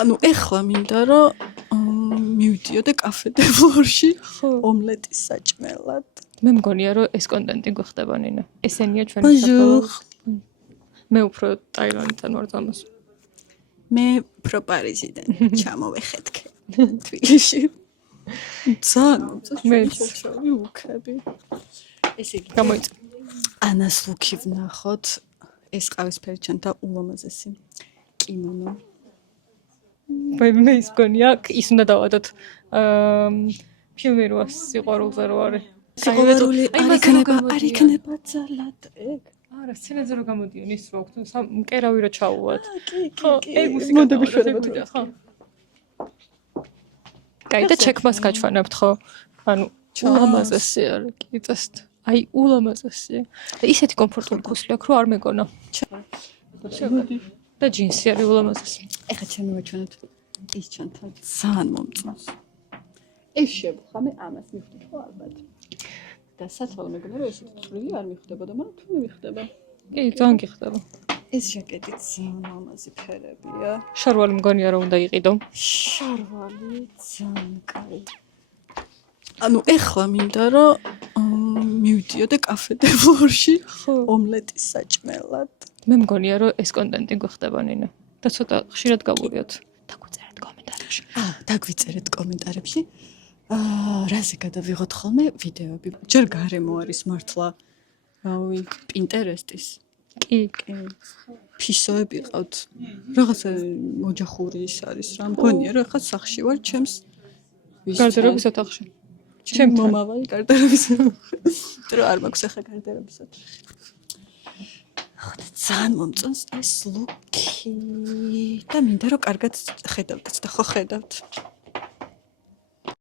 ანუ ეხლა მინდა რომ მივიდიოდე კაფე დე ფლორში ომლეტის საჭმელად. მე მგონია რომ ეს კონტენტი გვხდება ნინო. ესენია ჩვენი Bonjour. მე უფრო ტაილანდიდან ვარ ძამას. მე უფრო პარიზიდან ჩამოვეხეთქე თბილისში. ძალიან მეც. მოწონს უქები. ესე იგი გამოიწ. ანას ლუკი ვნახოთ. ეს ყავისფერი ჩანთა ულამაზესი კიმონო. მე ის მგონია ის უნდა დავადოთ ფილმეროს სიყვარულზე რო არის. სიყვარული არ იქნება ძალად ეგ. არა, სცენაზე რო გამოდიონ ის რო აქვს მკერავი რო ჩაუვათ. ხო, ეგ მუსიკა დავადოთ, ხო. კაი და ჩეკმას გაჩვენებთ ხო? ანუ ულამაზესი არის, კიწასთ. აი ულამაზესი. და ისეთი კომფორტული ქუსლი აქვს რომ არ მეგონა. და ჯინსი არის ულამაზესი. ეხლა შემოვაჩვენოთ ის ჩანთა ძალიან მომწონს. ეს შევხა მე ამას მივხვდი ხო ალბათ. და სათვალო მეგონა რომ ესეთი წვრილი არ მივხვდებოდა, მაგრამ თუ მივხვდება. კი, ძალიან გიხდება. ეს ჟაკეტი ძალიან ლამაზი ფერებია. შარვალი მგონია რომ უნდა იყიდო. შარვალი ძალიან კაი. ანუ ეხლა მინდა რომ მივიდიოდე კაფე დე ფლორში ომლეტის საჭმელად. მე მგონია რომ ეს კონტენტი გვხდება ნინო. და ცოტა ხშირად გავურიოთ. დაგვიწერეთ კომენტარებში. დაგვიწერეთ კომენტარებში. რაზე გადავიღოთ ხოლმე ვიდეოები. ჯერ გარემო არის მართლა. რავი, პინტერესტის. კი. ფისოები ყავთ. რაღაცა ოჯახური ის არის რა. მგონია რომ ახლა სახში ვარ ჩემს გარდერობის ოთახში. ჩემ მომავალი გარდერობის. თუ არ მაქვს ახლა გარდერობის ოთახი. ძალიან მომწონს ეს ლუკი და მინდა რომ კარგად ხედავდეთ და ხო ხედავთ.